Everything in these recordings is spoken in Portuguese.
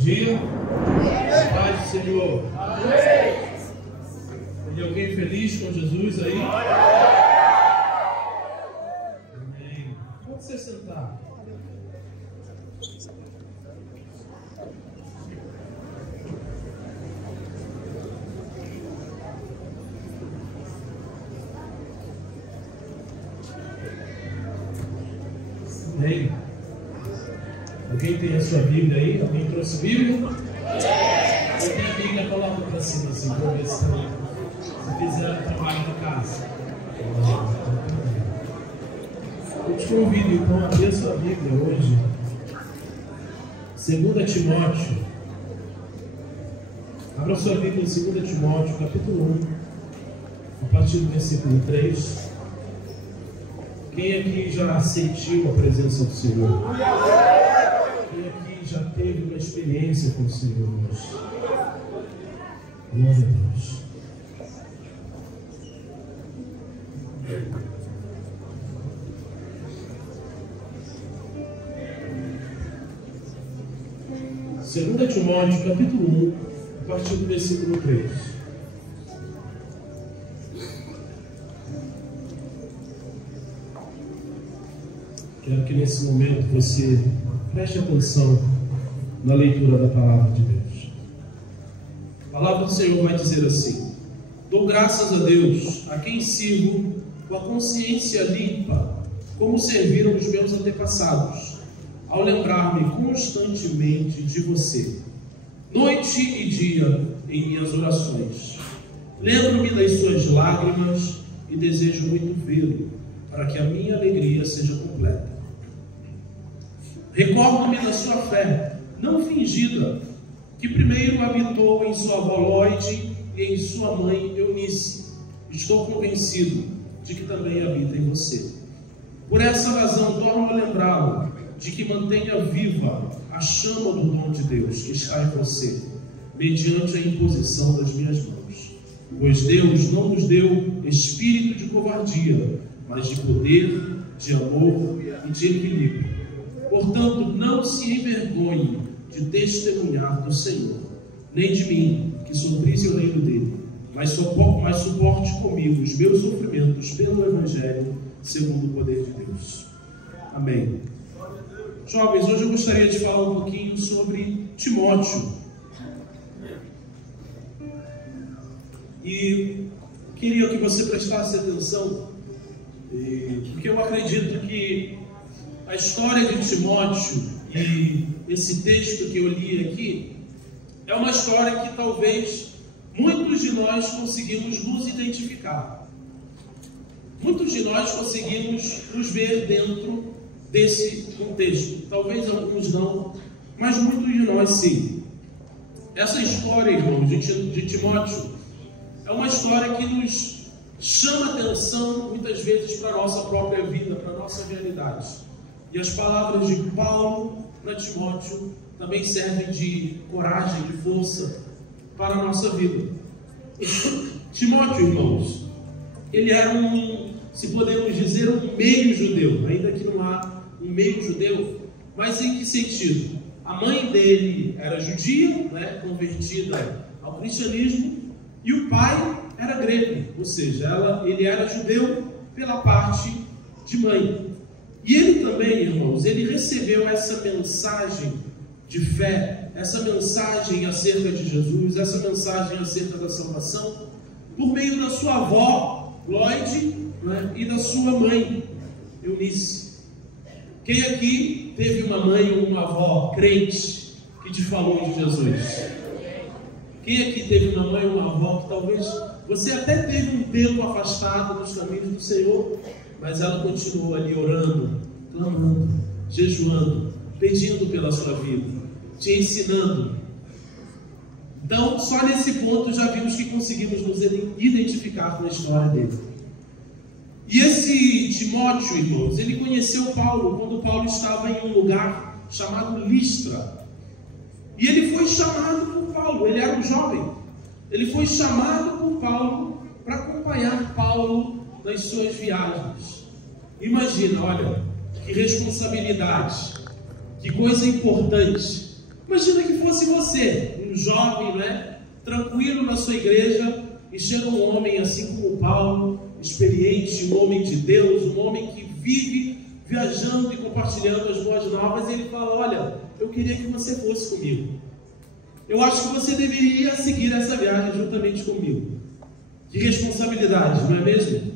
dia. Paz do Senhor. Tem alguém feliz com Jesus aí? Amém. Pode se sentar. Amém. Alguém tem a sua Bíblia aí? Alguém trouxe Bíblia? Quem tem a Bíblia, coloca para cima assim, para ver se fizer trabalho da casa. Eu te convido então a abrir a sua Bíblia hoje. 2 Timóteo. Abra a sua Bíblia em 2 Timóteo, capítulo 1, a partir do versículo 3. Quem aqui já sentiu a presença do Senhor? Quem aqui já teve uma experiência com o Senhor hoje? Glória a Deus. Segunda Timóteo, capítulo 1, a partir do versículo 3. Quero que nesse momento você preste atenção na leitura da palavra de Deus. A palavra do Senhor vai dizer assim: dou graças a Deus, a quem sirvo com a consciência limpa, como serviram os meus antepassados, ao lembrar-me constantemente de você, noite e dia em minhas orações. Lembro-me das suas lágrimas e desejo muito vê-lo, para que a minha alegria seja completa. Recordo-me da sua fé, não fingida, que primeiro habitou em sua avó Loide e em sua mãe Eunice. Estou convencido de que também habita em você. Por essa razão, torno a lembrá-lo de que mantenha viva a chama do dom de Deus que está em você, mediante a imposição das minhas mãos. Pois Deus não nos deu espírito de covardia, mas de poder, de amor e de equilíbrio. Portanto, não se envergonhe de testemunhar do Senhor, nem de mim, que sou prisioneiro dele, mas suporte comigo os meus sofrimentos pelo Evangelho, segundo o poder de Deus. Amém. Jovens, hoje eu gostaria de falar um pouquinho sobre Timóteo. E queria que você prestasse atenção, porque eu acredito que a história de Timóteo e esse texto que eu li aqui é uma história que talvez muitos de nós conseguimos nos identificar. Muitos de nós conseguimos nos ver dentro desse contexto. Talvez alguns não, mas muitos de nós sim. Essa história, irmãos, de Timóteo é uma história que nos chama atenção muitas vezes para a nossa própria vida, para a nossa realidade. E as palavras de Paulo para Timóteo também servem de coragem, de força para a nossa vida. Timóteo, irmãos, ele era se podemos dizer, um meio judeu, ainda que não há um meio judeu, mas em que sentido? A mãe dele era judia, convertida ao cristianismo, e o pai era grego, ou seja, ele era judeu pela parte de mãe. E ele também, irmãos, ele recebeu essa mensagem de fé, essa mensagem acerca de Jesus, essa mensagem acerca da salvação, por meio da sua avó, Loide, e da sua mãe, Eunice. Quem aqui teve uma mãe ou uma avó crente que te falou de Jesus? Quem aqui teve uma mãe ou uma avó que talvez você até teve um tempo afastado dos caminhos do Senhor, mas ela continuou ali orando, clamando, jejuando, pedindo pela sua vida, te ensinando? Então, só nesse ponto já vimos que conseguimos nos identificar com a história dele. E esse Timóteo, irmãos, ele conheceu Paulo quando Paulo estava em um lugar chamado Listra. E ele foi chamado por Paulo, ele era um jovem. Ele foi chamado por Paulo para acompanhar Paulo nas suas viagens. Imagina, olha, que responsabilidade, que coisa importante. Imagina que fosse você, um jovem, né, tranquilo na sua igreja, e chega um homem assim como Paulo, experiente, um homem de Deus, um homem que vive viajando e compartilhando as boas novas, e ele fala: olha, eu queria que você fosse comigo. Eu acho que você deveria seguir essa viagem juntamente comigo. Que responsabilidade, não é mesmo?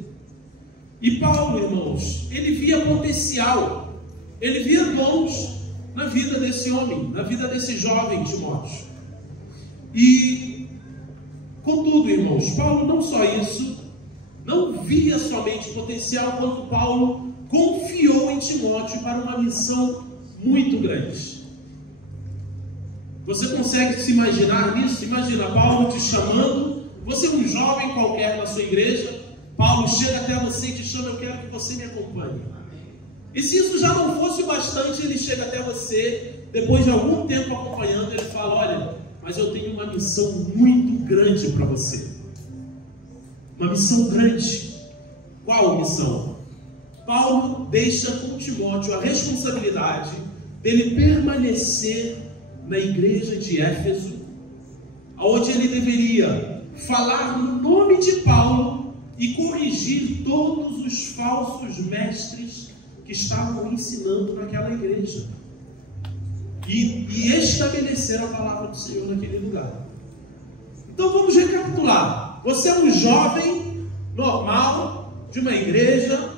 E Paulo, irmãos, ele via potencial, ele via dons na vida desse homem, na vida desse jovem Timóteo. E, contudo, irmãos, Paulo não só isso, não via somente potencial, quanto Paulo confiou em Timóteo para uma missão muito grande. Você consegue se imaginar nisso? Imagina Paulo te chamando, você é um jovem qualquer na sua igreja, Paulo chega até você e te chama: eu quero que você me acompanhe. E se isso já não fosse o bastante, ele chega até você, depois de algum tempo acompanhando, ele fala: olha, mas eu tenho uma missão muito grande para você. Uma missão grande. Qual missão? Paulo deixa com Timóteo a responsabilidade dele permanecer na igreja de Éfeso, onde ele deveria falar no nome de Paulo e corrigir todos os falsos mestres que estavam ensinando naquela igreja, e estabelecer a palavra do Senhor naquele lugar. Então vamos recapitular. Você é um jovem normal de uma igreja,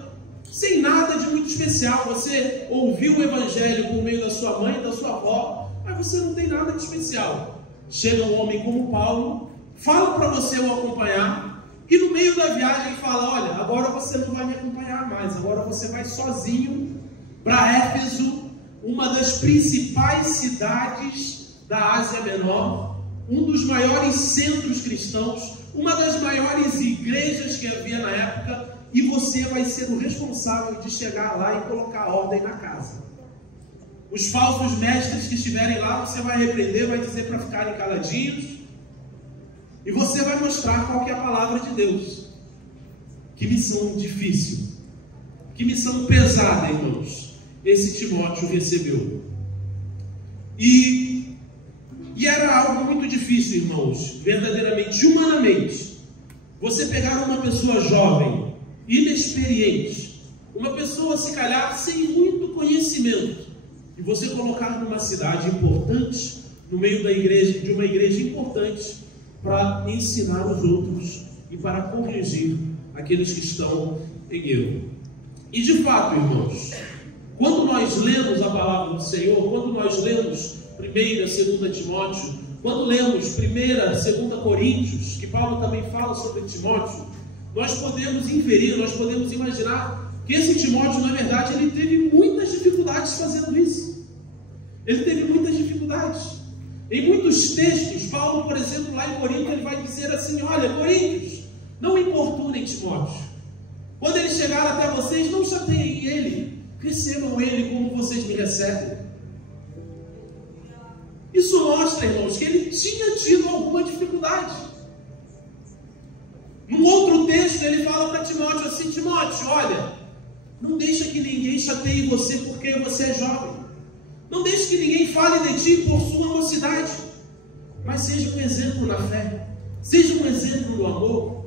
sem nada de muito especial. Você ouviu o evangelho por meio da sua mãe e da sua avó, mas você não tem nada de especial. Chega um homem como Paulo, fala para você o acompanhar, e no meio da viagem fala: olha, agora você não vai me acompanhar mais, agora você vai sozinho para Éfeso, uma das principais cidades da Ásia Menor, um dos maiores centros cristãos, uma das maiores igrejas que havia na época, e você vai ser o responsável de chegar lá e colocar ordem na casa. Os falsos mestres que estiverem lá, você vai repreender, vai dizer para ficarem caladinhos, e você vai mostrar qual que é a palavra de Deus. Que missão difícil, que missão pesada, irmãos, esse Timóteo recebeu. E era algo muito difícil, irmãos, verdadeiramente, humanamente. Você pegar uma pessoa jovem, inexperiente, uma pessoa se calhar sem muito conhecimento, e você colocar numa cidade importante, no meio da igreja, de uma igreja importante, para ensinar os outros e para corrigir aqueles que estão em erro. E de fato, irmãos, quando nós lemos a palavra do Senhor, quando nós lemos 1ª e 2ª Timóteo, quando lemos 1ª, 2ª Coríntios, que Paulo também fala sobre Timóteo, nós podemos inferir, nós podemos imaginar que esse Timóteo, na verdade, ele teve muitas dificuldades fazendo isso. Ele teve muitas dificuldades. Em muitos textos, Paulo, por exemplo, lá em Corinto, ele vai dizer assim: olha, Coríntios, não importunem Timóteo. Quando ele chegar até vocês, não chateiem ele, recebam ele como vocês me recebem. Isso mostra, irmãos, que ele tinha tido alguma dificuldade. Num outro texto, ele fala para Timóteo assim: Timóteo, olha, não deixa que ninguém chateie você porque você é jovem. Não deixe que ninguém fale de ti por sua mocidade, mas seja um exemplo na fé, seja um exemplo no amor.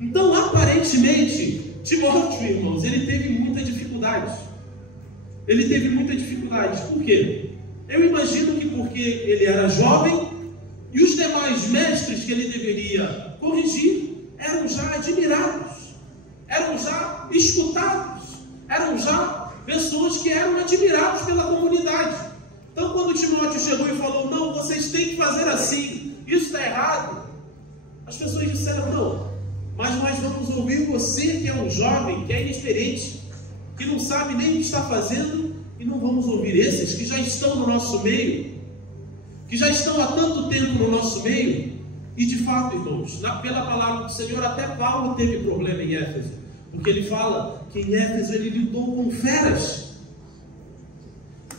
Então, aparentemente, Timóteo, irmãos, ele teve muita dificuldade. Ele teve muita dificuldade. Por quê? Eu imagino que porque ele era jovem e os demais mestres que ele deveria corrigir eram já admirados, eram já escutados, eram já pessoas que eram admiradas pela comunidade. Então, quando Timóteo chegou e falou: não, vocês têm que fazer assim, isso está errado, as pessoas disseram: não, mas nós vamos ouvir você, que é um jovem, que é inexperiente, que não sabe nem o que está fazendo, e não vamos ouvir esses que já estão no nosso meio, que já estão há tanto tempo no nosso meio. E de fato, irmãos, pela palavra do Senhor, até Paulo teve problema em Éfeso, porque ele fala que em Éfeso ele lidou com feras.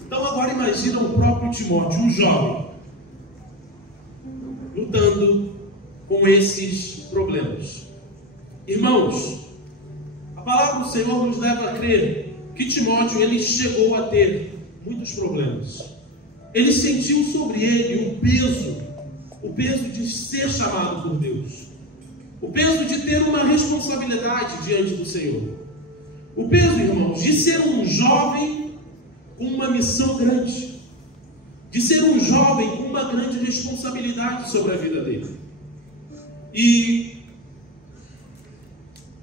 Então agora imagina o próprio Timóteo, um jovem, lutando com esses problemas. Irmãos, a palavra do Senhor nos leva a crer que Timóteo, ele chegou a ter muitos problemas. Ele sentiu sobre ele o peso de ser chamado por Deus, o peso de ter uma responsabilidade diante do Senhor, o peso, irmãos, de ser um jovem com uma missão grande, de ser um jovem com uma grande responsabilidade sobre a vida dele. E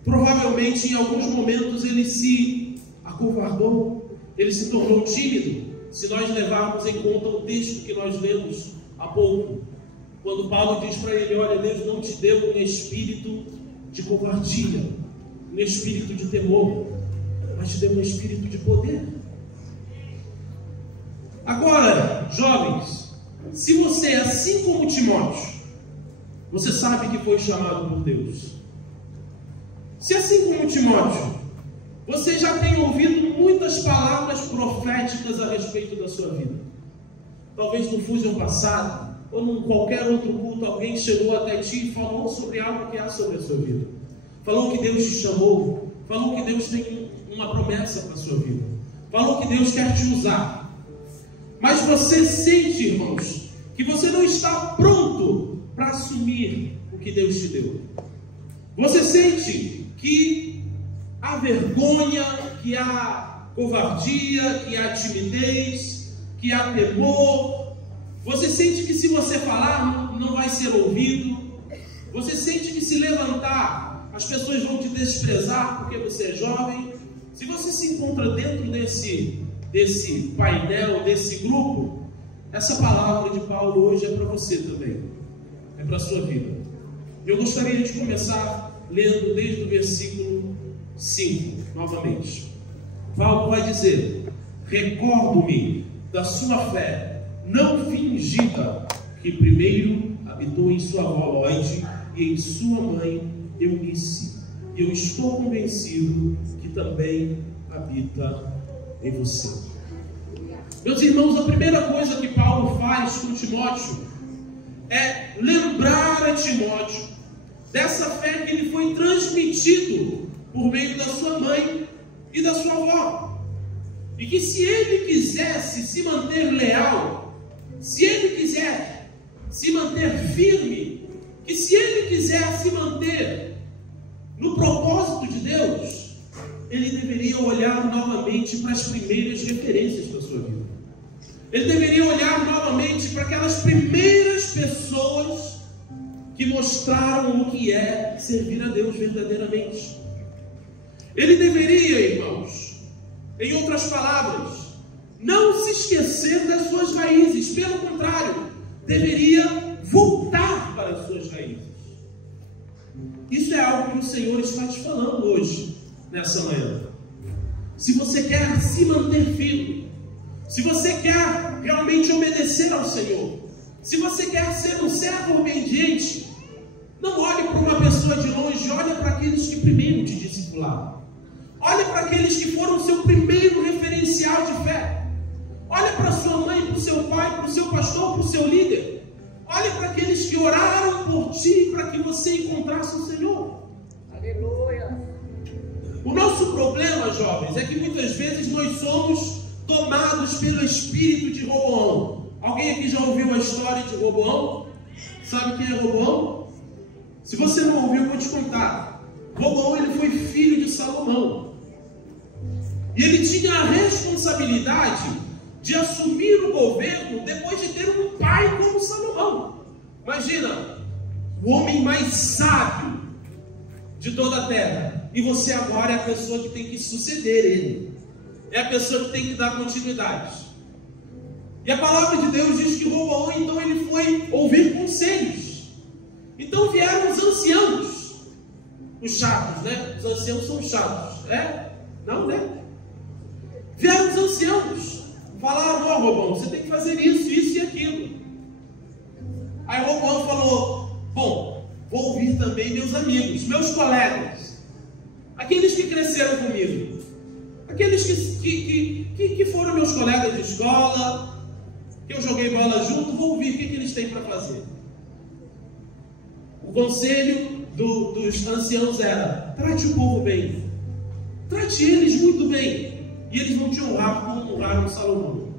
provavelmente em alguns momentos ele se acovardou, ele se tornou tímido, se nós levarmos em conta o texto que nós lemos há pouco, quando Paulo diz para ele: olha, Deus não te deu um espírito de covardia, um espírito de temor, mas te deu um espírito de poder. Agora, jovens, se você, assim como Timóteo, você sabe que foi chamado por Deus, se assim como Timóteo, você já tem ouvido muitas palavras proféticas a respeito da sua vida, talvez no Fusion passado, ou em qualquer outro culto, alguém chegou até ti e falou sobre algo que há sobre a sua vida, falou que Deus te chamou, falou que Deus tem uma promessa para a sua vida, falou que Deus quer te usar, mas você sente, irmãos, que você não está pronto para assumir o que Deus te deu. Você sente que há vergonha, que há covardia, que há timidez, que há temor. Você sente que se você falar não vai ser ouvido. Você sente que se levantar as pessoas vão te desprezar porque você é jovem. Se você se encontra dentro desse painel, desse grupo, essa palavra de Paulo hoje é para você também, é para a sua vida. Eu gostaria de começar lendo desde o versículo 5, novamente. Paulo vai dizer: recordo-me da sua fé não fingida, que primeiro habitou em sua avó Lóide e em sua mãe Eunice. Eu estou convencido que também habita em você. Meus irmãos, a primeira coisa que Paulo faz com Timóteo é lembrar a Timóteo dessa fé que lhe foi transmitido por meio da sua mãe e da sua avó, e que se ele quisesse se manter leal, se ele quiser se manter firme, que se ele quiser se manter no propósito de Deus, ele deveria olhar novamente para as primeiras referências da sua vida. Ele deveria olhar novamente para aquelas primeiras pessoas que mostraram o que é servir a Deus verdadeiramente. Ele deveria, irmãos, em outras palavras, não se esquecer das suas raízes. Pelo contrário, deveria voltar para as suas raízes. Isso é algo que o Senhor está te falando hoje, nessa manhã. Se você quer se manter firme, se você quer realmente obedecer ao Senhor, se você quer ser um servo obediente, não olhe para uma pessoa de longe, olhe para aqueles que primeiro te discipularam. Olhe para aqueles que foram o seu primeiro referencial de fé. Olhe para sua mãe, para o seu pai, para o seu pastor, para o seu líder. Olhe para aqueles que oraram por ti para que você encontrasse o Senhor. Aleluia! O nosso problema, jovens, é que muitas vezes nós somos tomados pelo espírito de Roboão. Alguém aqui já ouviu a história de Roboão? Sabe quem é Roboão? Se você não ouviu, eu vou te contar. Roboão, ele foi filho de Salomão. E ele tinha a responsabilidade de assumir o governo depois de ter um pai como Salomão. Imagina, o homem mais sábio de toda a terra. E você agora é a pessoa que tem que suceder ele. É a pessoa que tem que dar continuidade. E a palavra de Deus diz que Roboão, então, ele foi ouvir conselhos. Então vieram os anciãos, os chatos, né? Os anciãos são chatos, é? Não, né? Vieram os anciãos, falaram: ó, Roboão, você tem que fazer isso, isso e aquilo. Aí Roboão falou: bom, vou ouvir também meus amigos, meus colegas, aqueles que cresceram comigo, aqueles que foram meus colegas de escola, que eu joguei bola junto, vou ouvir o que eles têm para fazer. O conselho dos anciãos era: trate o povo bem, trate eles muito bem, e eles vão te honrar como honraram Salomão.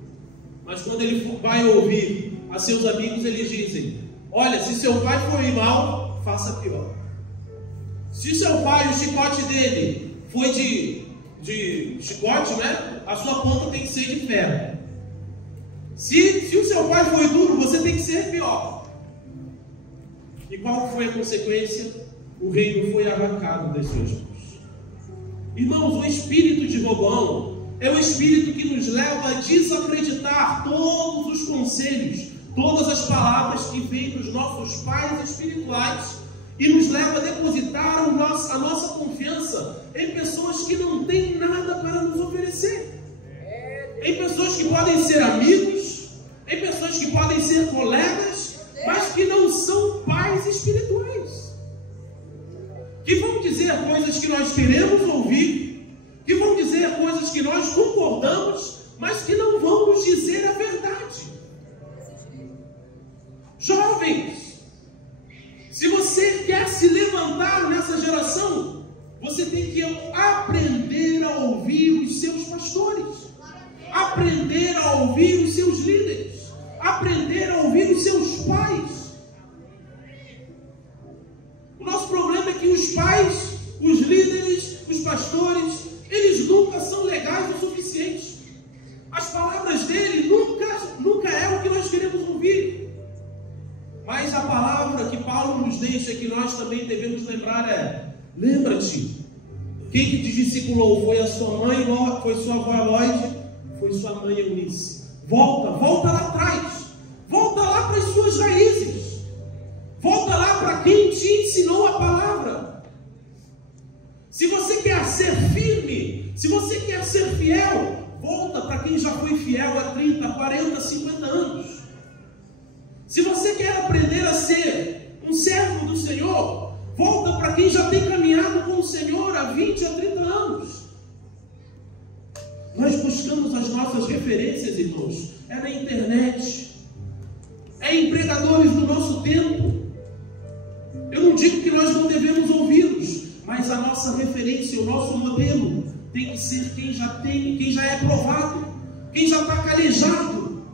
Mas quando ele vai ouvir a seus amigos, eles dizem: olha, se seu pai foi mal, faça pior. Se seu pai, o chicote dele foi de chicote, né? A sua ponta tem que ser de ferro. Se o seu pai foi duro, você tem que ser pior. E qual foi a consequência? O reino foi arrancado das suas mãos. Irmãos, o espírito de Roboão é o espírito que nos leva a desacreditar todos os conselhos, todas as palavras que vêm dos nossos pais espirituais e nos leva a depositar a nossa confiança em pessoas que não têm nada para nos oferecer. Em pessoas que podem ser amigos, em pessoas que podem ser colegas, mas que não são pais espirituais. Que vão dizer coisas que nós queremos ouvir, que vão dizer coisas que nós concordamos, mas que não vão nos dizer a verdade. Jovens, se você quer se levantar nessa geração, você tem que aprender a ouvir os seus pastores, aprender a ouvir os seus líderes, aprender a ouvir os seus pais. O nosso problema é que os pais, os líderes, os pastores, eles nunca são legais o suficiente. As palavras dele nunca é o que nós queremos ouvir. Mas a palavra que Paulo nos deixa, que nós também devemos lembrar é: lembra-te, quem que te discipulou foi a sua mãe, foi sua avó Eloide, foi sua mãe Eunice. Volta lá atrás, volta lá para as suas raízes, volta lá para quem te ensinou a palavra. Se você quer ser firme, se você quer ser fiel, volta para quem já foi fiel há 30, 40, 50 anos. Se você quer aprender a ser um servo do Senhor, volta para quem já tem caminhado com o Senhor há 20 a 30 anos. Nós buscamos as nossas referências, irmãos, é na internet, é em pregadores do nosso tempo. Eu não digo que nós não devemos ouvi-los, mas a nossa referência, o nosso modelo, tem que ser quem já é provado, quem já está calejado,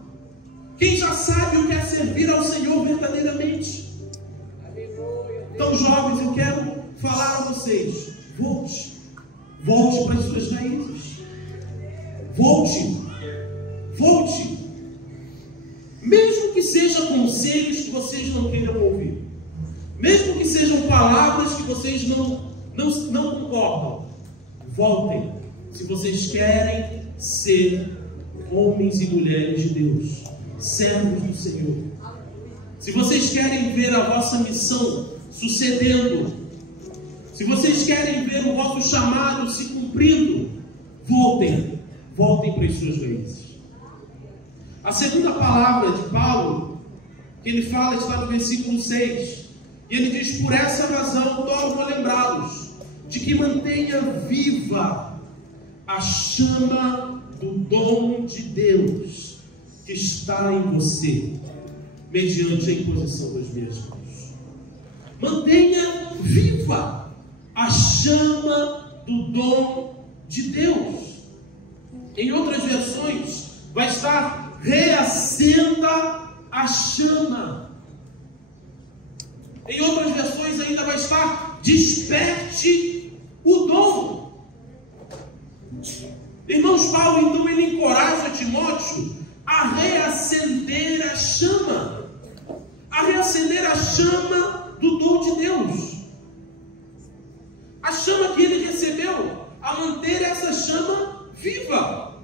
quem já sabe o que é servir ao Senhor verdadeiramente. Então, jovens, eu quero falar a vocês: volte para as suas raízes, volte, mesmo que sejam conselhos que vocês não queiram ouvir, mesmo que sejam palavras que vocês não concordam, voltem, se vocês querem ser homens e mulheres de Deus, servos do Senhor. Se vocês querem ver a vossa missão sucedendo, se vocês querem ver o vosso chamado se cumprindo, voltem para as suas raízes. A segunda palavra de Paulo, que ele fala, está no versículo 6, e ele diz: por essa razão torno a lembrá-los de que mantenha viva a chama do dom de Deus que está em você, mediante a imposição das minhas mãos. Mantenha viva a chama do dom de Deus. Em outras versões vai estar: reacenda a chama. Em outras versões ainda vai estar: desperte o dom. Irmãos, Paulo então ele encoraja Timóteo a reacender a chama, do dom de Deus, a chama que ele recebeu, a manter essa chama viva.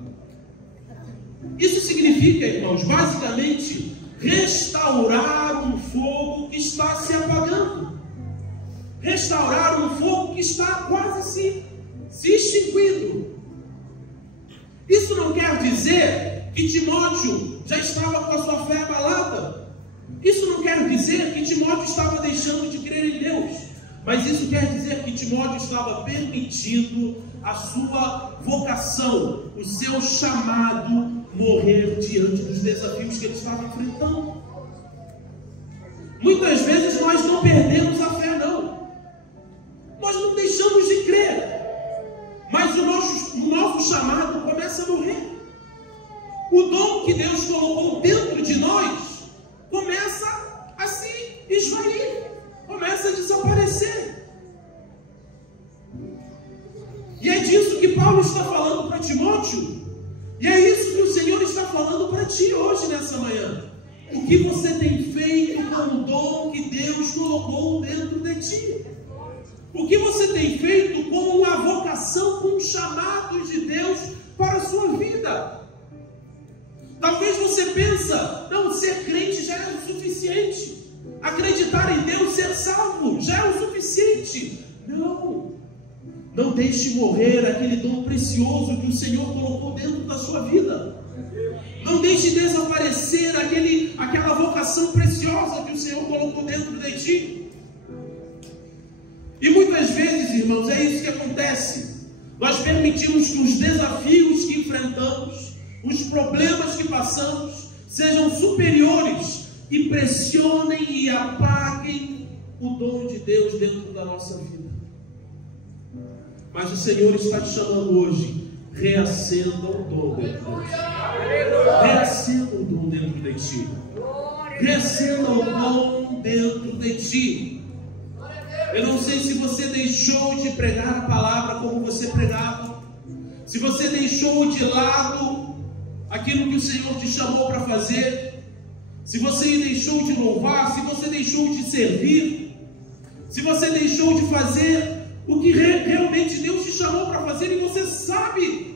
Isso significa, irmãos, basicamente restaurar um fogo que está se apagando, restaurar um fogo que está quase se extinguindo. Isso não quer dizer que Timóteo já estava com a sua fé abalada. Isso não quer dizer que Timóteo estava deixando de crer em Deus. Mas isso quer dizer que Timóteo estava permitindo a sua vocação, o seu chamado, morrer diante dos desafios que ele estava enfrentando. Muitas vezes nós não perdemos a fé, não. Nós não deixamos de crer. Mas o nosso chamado começa a morrer. O dom que Deus colocou dentro de nós começa a se esvair, começa a desaparecer. E é disso que Paulo está falando para Timóteo, e é isso que o Senhor está falando para ti hoje, nessa manhã. O que você tem feito com o dom que Deus colocou dentro de ti? O que você tem feito com a vocação, com o chamado de Deus para a sua vida? Talvez você pensa, não, ser crente já é o suficiente. Acreditar em Deus, ser salvo, já é o suficiente. Não. Não deixe morrer aquele dom precioso que o Senhor colocou dentro da sua vida. Não deixe desaparecer aquela vocação preciosa que o Senhor colocou dentro de ti. E muitas vezes, irmãos, é isso que acontece. Nós permitimos que os desafios que enfrentamos, os problemas que passamos, sejam superiores e pressionem e apaguem o dom de Deus dentro da nossa vida. Mas o Senhor está te chamando hoje, reacenda o dom dentro de ti. Reacenda o dom dentro de ti. Reacenda o dom dentro de ti. Eu não sei se você deixou de pregar a palavra como você pregava, se você deixou de lado aquilo que o Senhor te chamou para fazer, se você deixou de louvar, se você deixou de servir, se você deixou de fazer o que realmente Deus te chamou para fazer, e você sabe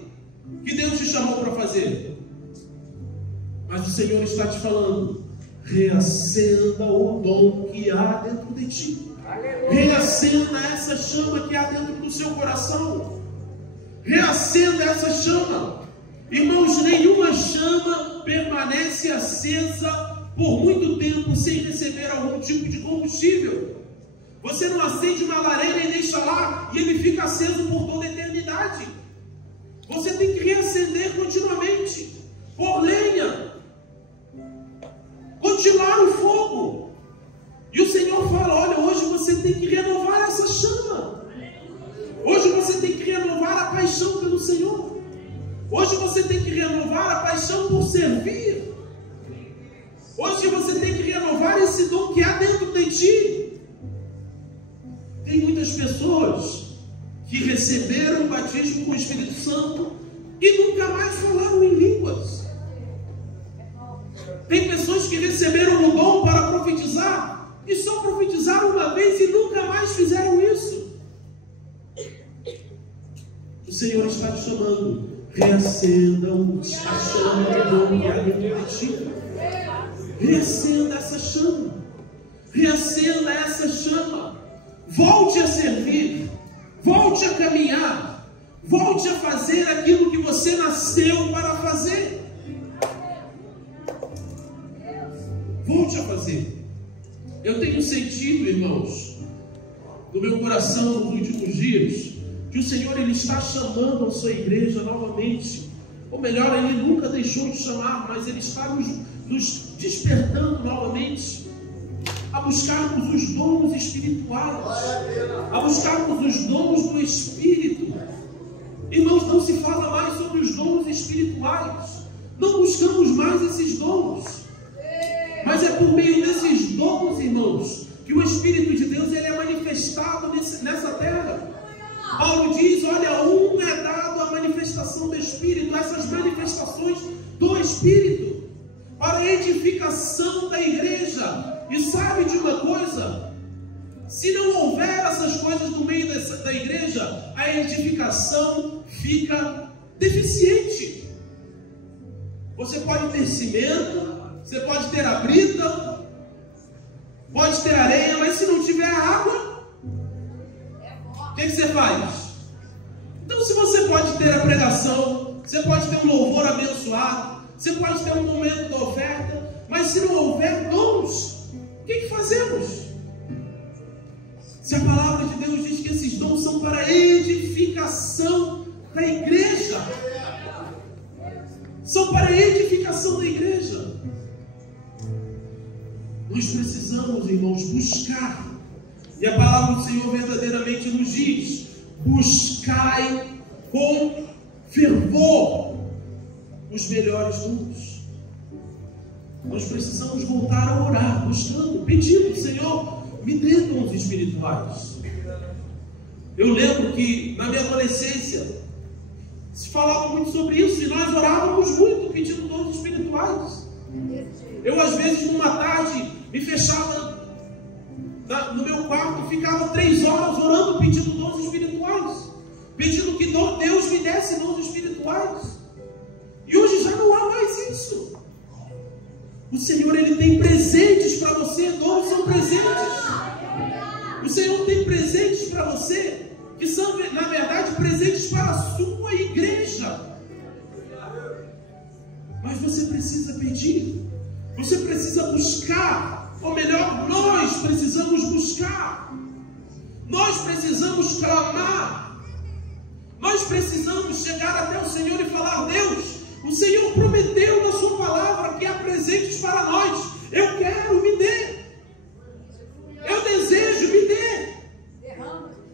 que Deus te chamou para fazer. Mas o Senhor está te falando, reacenda o dom que há dentro de ti. Reacenda essa chama que há dentro do seu coração. Reacenda essa chama. Irmãos, nenhuma chama permanece acesa por muito tempo sem receber algum tipo de combustível. Você não acende uma lareira e deixa lá e ele fica aceso por toda a eternidade. Você tem que reacender continuamente, por lenha, continuar o fogo. E o Senhor fala, olha, hoje você tem que renovar essa chama. Hoje você tem que renovar a paixão pelo Senhor. Hoje você tem que renovar a paixão por servir. Hoje você tem que renovar esse dom que há dentro de ti. Tem muitas pessoas que receberam o batismo com o Espírito Santo e nunca mais falaram em línguas. Tem pessoas que receberam o dom para profetizar e só profetizaram uma vez e nunca mais fizeram isso. O Senhor está te chamando, reacenda a chama do dom que há dentro de ti. Reacenda essa chama. Reacenda essa chama. Volte a servir. Volte a caminhar. Volte a fazer aquilo que você nasceu para fazer. Volte a fazer. Eu tenho sentido, irmãos, no meu coração nos últimos dias, que o Senhor ele está chamando a sua igreja novamente. Ou melhor, Ele nunca deixou de chamar, mas Ele está nos despertando novamente a buscarmos os dons espirituais, a buscarmos os dons do Espírito. Irmãos, não se fala mais sobre os dons espirituais, não buscamos mais esses dons, mas é por meio desses dons, irmãos, que o Espírito de Deus ele é manifestado nessa terra. Paulo diz, olha, é dado a manifestação do Espírito, essas manifestações do Espírito, para a edificação da igreja. E sabe de uma coisa? Se não houver essas coisas no meio da igreja, a edificação fica deficiente. Você pode ter cimento, você pode ter a brita, pode ter areia, mas se não tiver água, o que você faz? Então, se você pode ter a pregação, você pode ter um louvor abençoado, você pode ter um momento da oferta, mas se não houver dons, o que fazemos? Se a palavra de Deus diz que esses dons são para a edificação da igreja, são para a edificação da igreja, nós precisamos, irmãos, buscar. E a palavra do Senhor verdadeiramente nos diz: buscai com fervor os melhores dons. Nós precisamos voltar a orar, buscando, pedindo: Senhor, me dê dons espirituais. Eu lembro que na minha adolescência se falava muito sobre isso, e nós orávamos muito pedindo dons espirituais. Eu, às vezes, numa tarde, me fechava no meu quarto, ficava 3 horas orando, pedindo dons espirituais, pedindo que Deus me desse dons espirituais. E hoje já não há mais isso. O Senhor, Ele tem presentes para você. Dons são presentes. O Senhor tem presentes para você, que são, na verdade, presentes para a sua igreja. Mas você precisa pedir, você precisa buscar, ou melhor, nós precisamos buscar, nós precisamos clamar, nós precisamos chegar até o Senhor e falar: Deus, o Senhor prometeu na sua palavra que há presentes para nós. Eu quero, me dê. Eu desejo, me dê.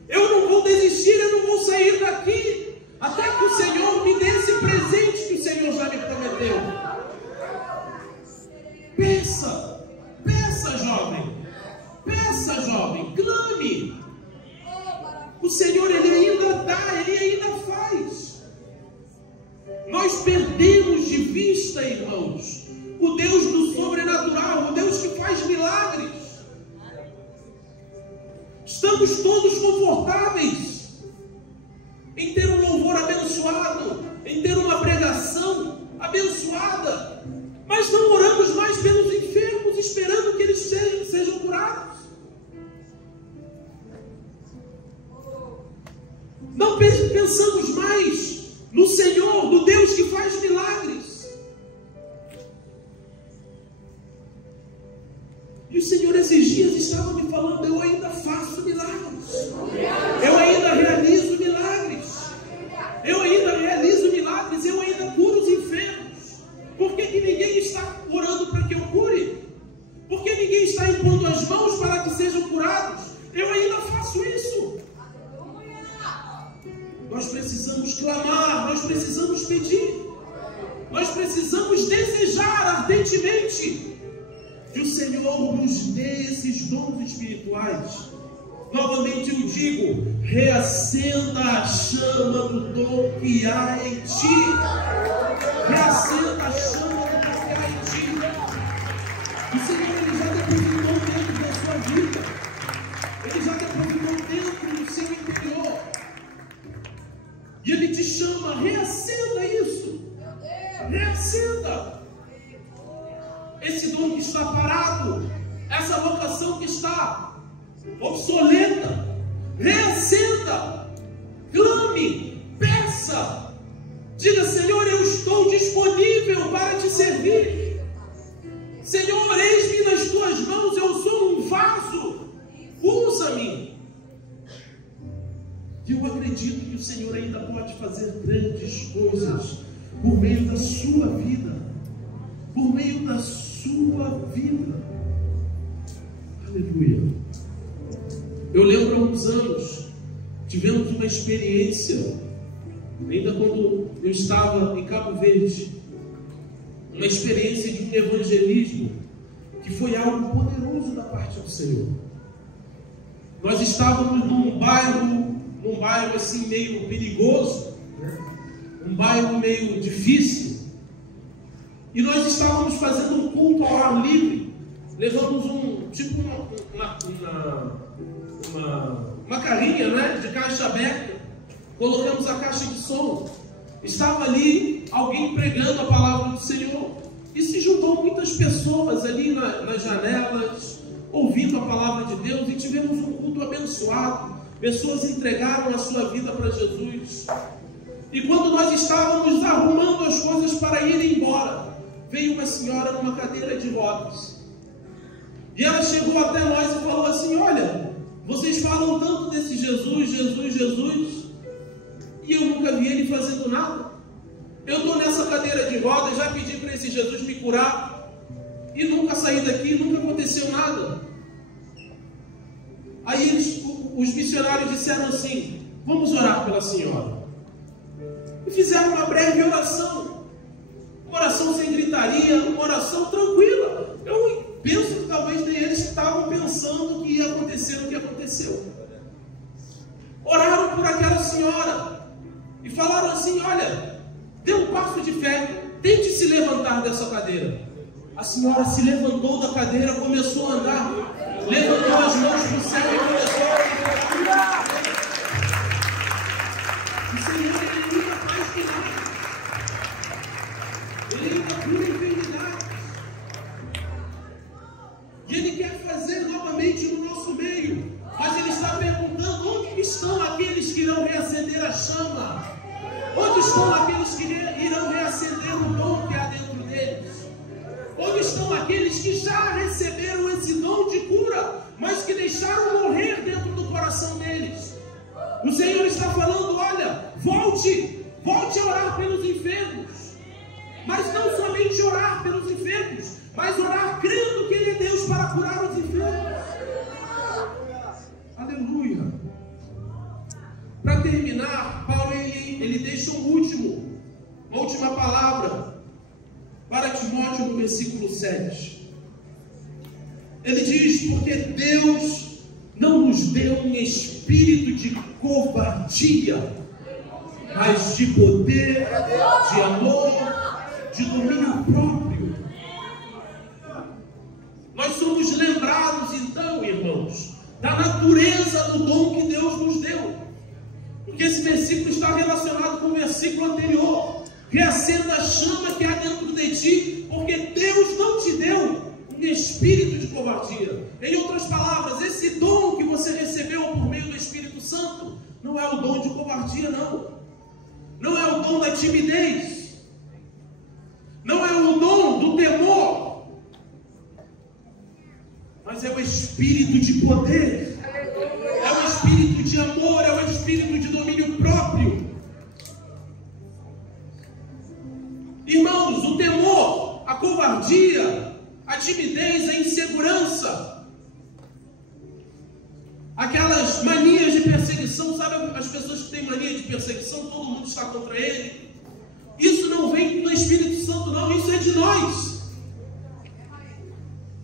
Eu não vou desistir, eu não vou sair daqui até que o Senhor me dê esse presente que o Senhor já me prometeu. Peça, peça, jovem. Peça, jovem. Clame. O Senhor, Ele ainda dá, Ele ainda faz. Nós perdemos de vista, irmãos, o Deus do sobrenatural, o Deus que faz milagres. Estamos todos confortáveis em ter um louvor abençoado, em ter uma pregação abençoada, mas não oramos mais pelos enfermos, esperando que eles sejam curados. Não pensamos mais no Senhor, no Deus que faz milagres. E o Senhor esses dias estava me falando: eu ainda faço milagres, eu ainda realizo milagres, eu ainda realizo milagres, eu ainda curo os enfermos. Por que ninguém está orando para que eu cure? Por que ninguém está impondo as mãos para que sejam curados? Eu ainda faço isso. Nós precisamos clamar, nós precisamos pedir, nós precisamos desejar ardentemente que o Senhor nos dê esses dons espirituais. Novamente eu digo: reacenda a chama do dom que há em ti. Reacenda a chama do dom que há em ti. O Senhor, Ele já depositou dentro da sua vida, Ele já depositou dentro do seu interior, e Ele te chama: reacenda isso, reacenda. Esse dom que está parado, essa vocação que está obsoleta, reacenda, clame, peça, diga: Senhor, eu estou disponível para te servir. Senhor, eis-me nas tuas mãos, eu sou um vaso, usa-me. Eu acredito que o Senhor ainda pode fazer grandes coisas por meio da sua vida, por meio da sua vida. Aleluia. Eu lembro há uns anos, tivemos uma experiência, ainda quando eu estava em Cabo Verde, uma experiência de um evangelismo que foi algo poderoso da parte do Senhor. Nós estávamos num bairro assim meio perigoso, um bairro meio difícil, e nós estávamos fazendo um culto ao ar livre. Levamos uma carrinha, né, de caixa aberta, colocamos a caixa de som, estava ali alguém pregando a palavra do Senhor, e se juntou muitas pessoas ali nas janelas, ouvindo a palavra de Deus, e tivemos um culto abençoado. Pessoas entregaram a sua vida para Jesus. E quando nós estávamos arrumando as coisas para ir embora, veio uma senhora numa cadeira de rodas. E ela chegou até nós e falou assim: olha, vocês falam tanto desse Jesus, Jesus, Jesus, e eu nunca vi ele fazendo nada. Eu estou nessa cadeira de rodas, já pedi para esse Jesus me curar, e nunca saí daqui, nunca aconteceu nada. Aí os missionários disseram assim: vamos orar pela senhora. E fizeram uma breve oração sem gritar. facilitaria uma oração tranquila. Eu penso que talvez nem eles estavam pensando que ia acontecer o que aconteceu. Oraram por aquela senhora e falaram assim: olha, dê um passo de fé, tente se levantar dessa cadeira. A senhora se levantou da cadeira, começou a andar, levantou as mãos para o céu e começou a orar. O Senhor, Ele nunca faz que nada. Ele ainda cura enfermidade. E Ele quer fazer novamente no nosso meio. Mas Ele está perguntando: onde estão aqueles que irão reacender a chama? Onde estão aqueles que irão reacender o dom que há dentro deles? Onde estão aqueles que já receberam esse dom de cura, mas que deixaram morrer dentro do coração deles? O Senhor está falando: olha, volte a orar pelos enfermos. Mas não somente orar pelos enfermos, mas orar crendo que Ele é Deus para curar os enfermos. Aleluia. Para terminar, Paulo ele deixa uma última palavra para Timóteo no versículo 7. Ele diz: porque Deus não nos deu um espírito de covardia, mas de poder, de amor, de domínio próprio. Nós somos lembrados então, irmãos, da natureza do dom que Deus nos deu, porque esse versículo está relacionado com o versículo anterior. Reacenda a chama que há dentro de ti, porque Deus não te deu um espírito de covardia. Em outras palavras, esse dom que você recebeu por meio do Espírito Santo não é o dom de covardia, não é o dom da timidez, não é o dom do temor, mas é o espírito de poder, é o espírito de amor, é o espírito de domínio próprio. Irmãos, o temor, a covardia, a timidez, a insegurança, aquelas manias de perseguição, sabe as pessoas que têm mania de perseguição, todo mundo está contra ele? Isso não vem do Espírito Santo, não, isso é de nós.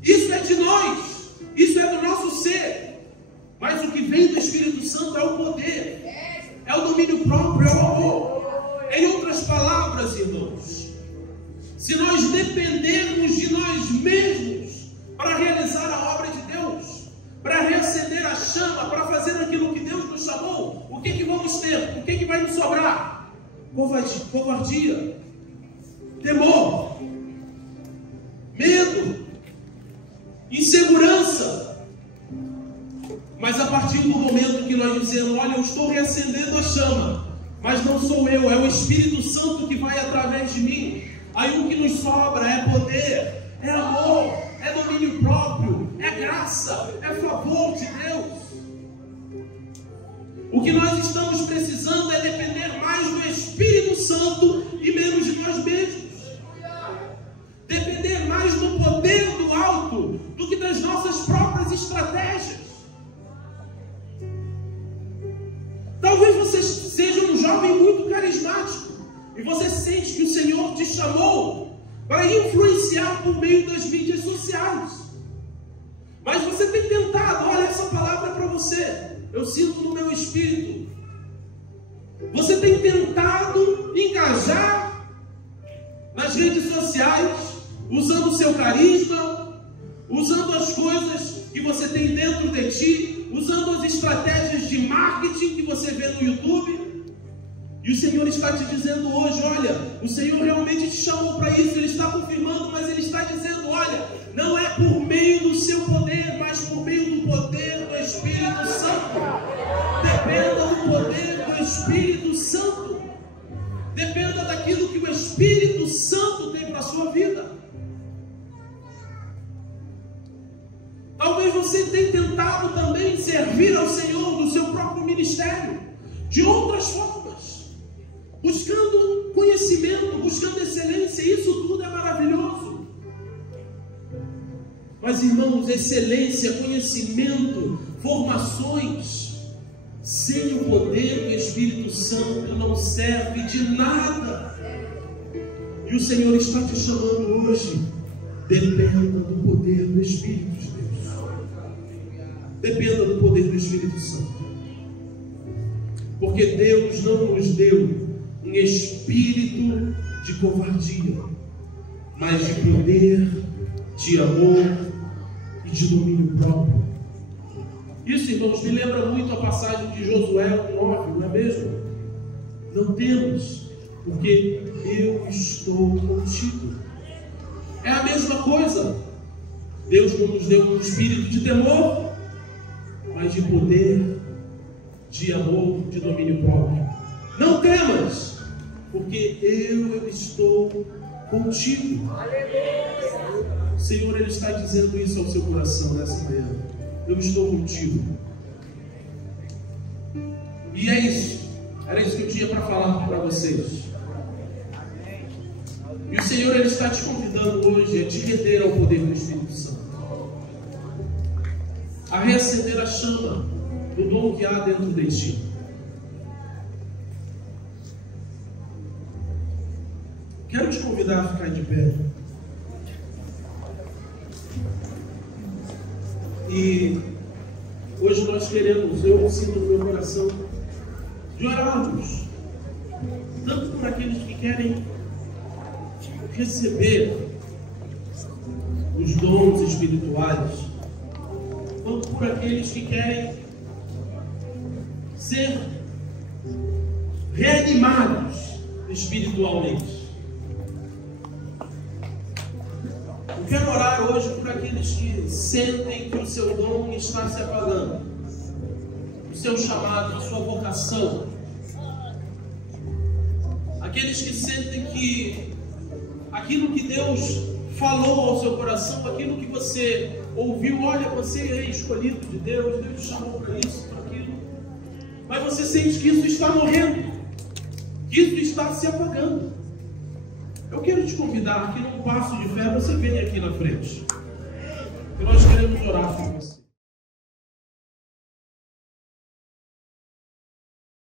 Isso é de nós, isso é do nosso ser. Mas o que vem do Espírito Santo é o poder, é o domínio próprio, é o amor. Em outras palavras, irmãos, se nós dependermos de nós mesmos para realizar a obra de Deus, para reacender a chama, para fazer aquilo que Deus nos chamou, o que vamos ter? O que vai nos sobrar? Covardia, temor, medo, insegurança. Mas a partir do momento que nós dizemos: olha, eu estou reacendendo a chama, mas não sou eu, é o Espírito Santo que vai através de mim, aí o que nos sobra é poder, é amor, é domínio próprio, é graça, é favor de Deus. O que nós estamos precisando é depender mais do Espírito Santo e menos de nós mesmos. Depender mais do poder do alto do que das nossas próprias estratégias. Talvez você seja um jovem muito carismático e você sente que o Senhor te chamou para influenciar por meio das mídias sociais. Mas você tem tentado, olha, essa palavra é para você, eu sinto no meu espírito. Você tem tentado engajar nas redes sociais, usando o seu carisma, usando as coisas que você tem dentro de ti, usando as estratégias de marketing que você vê no YouTube. E o Senhor está te dizendo hoje: olha, o Senhor realmente te chamou para isso. Ele está confirmando, mas Ele está dizendo: olha, não é por meio do seu poder, mas por meio do poder do Espírito Santo. Dependa do poder do Espírito Santo. Dependa daquilo que o Espírito Santo tem para a sua vida. Talvez você tenha tentado também servir ao Senhor no seu próprio ministério, de outras formas, buscando conhecimento, buscando excelência. Isso tudo é maravilhoso. Mas, irmãos, excelência, conhecimento, formações, sem o poder do Espírito Santo não serve de nada. E E o Senhor está te chamando hoje. Dependa do poder do Espírito de Deus. Dependa do poder do Espírito Santo. Porque Deus não nos deu um espírito de covardia, mas de poder, de amor e de domínio próprio. Isso, irmãos, me lembra muito a passagem de Josué 9, não é mesmo? Não temas, porque eu estou contigo. É a mesma coisa. Deus não nos deu um espírito de temor, mas de poder, de amor, de domínio próprio. Não temas, porque eu estou contigo. O Senhor, Ele está dizendo isso ao seu coração nessa manhã. Eu estou contigo. E é isso. Era isso que eu tinha para falar para vocês. E o Senhor, Ele está te convidando hoje a te render ao poder do Espírito Santo, a reacender a chama do dom que há dentro de ti. Quero te convidar a ficar de pé. E hoje nós queremos, eu sinto no meu coração, de orarmos, tanto por aqueles que querem receber os dons espirituais, quanto por aqueles que querem ser reanimados espiritualmente. Eu quero orar hoje por aqueles que sentem que o seu dom está se apagando, o seu chamado, a sua vocação. Aqueles que sentem que aquilo que Deus falou ao seu coração, aquilo que você ouviu, olha, você é escolhido de Deus, Deus te chamou para isso, para aquilo, mas você sente que isso está morrendo, que isso está se apagando. Eu quero te convidar que num passo de fé você venha aqui na frente, que nós queremos orar por você.